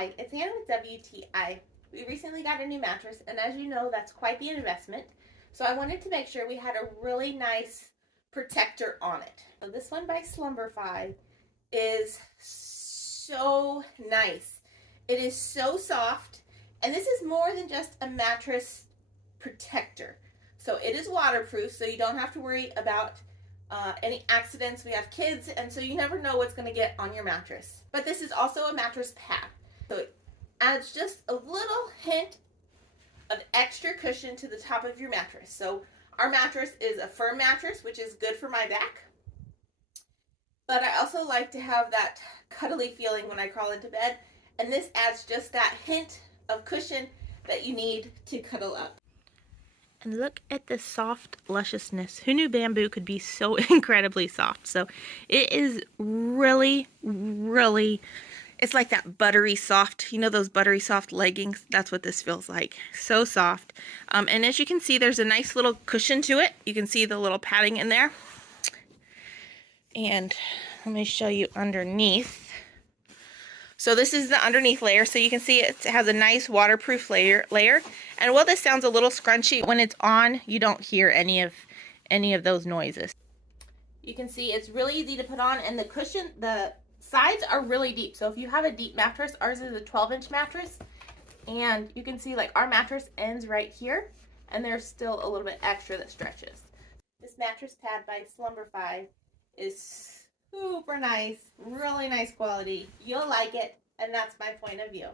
Hi, it's Anna with WTI. We recently got a new mattress, and as you know, that's quite the investment. So I wanted to make sure we had a really nice protector on it. So this one by Slumberfy is so nice. It is so soft, and this is more than just a mattress protector. So it is waterproof, so you don't have to worry about any accidents. We have kids, and so you never know what's going to get on your mattress. But this is also a mattress pad. So it adds just a little hint of extra cushion to the top of your mattress. So our mattress is a firm mattress, which is good for my back. But I also like to have that cuddly feeling when I crawl into bed. And this adds just that hint of cushion that you need to cuddle up. And look at the soft lusciousness. Who knew bamboo could be so incredibly soft? So it is really, really, it's like that buttery soft, you know those buttery soft leggings? That's what this feels like. So soft. And as you can see, there's a nice little cushion to it. You can see the little padding in there. And let me show you underneath. So this is the underneath layer, so you can see it has a nice waterproof layer. And while this sounds a little scrunchy, when it's on, you don't hear any of those noises. You can see it's really easy to put on, and the cushion, the sides are really deep. So if you have a deep mattress, ours is a 12-inch mattress, and you can see like our mattress ends right here, and there's still a little bit extra that stretches. This mattress pad by Slumberfy is super nice, really nice quality. You'll like it, and that's my point of view.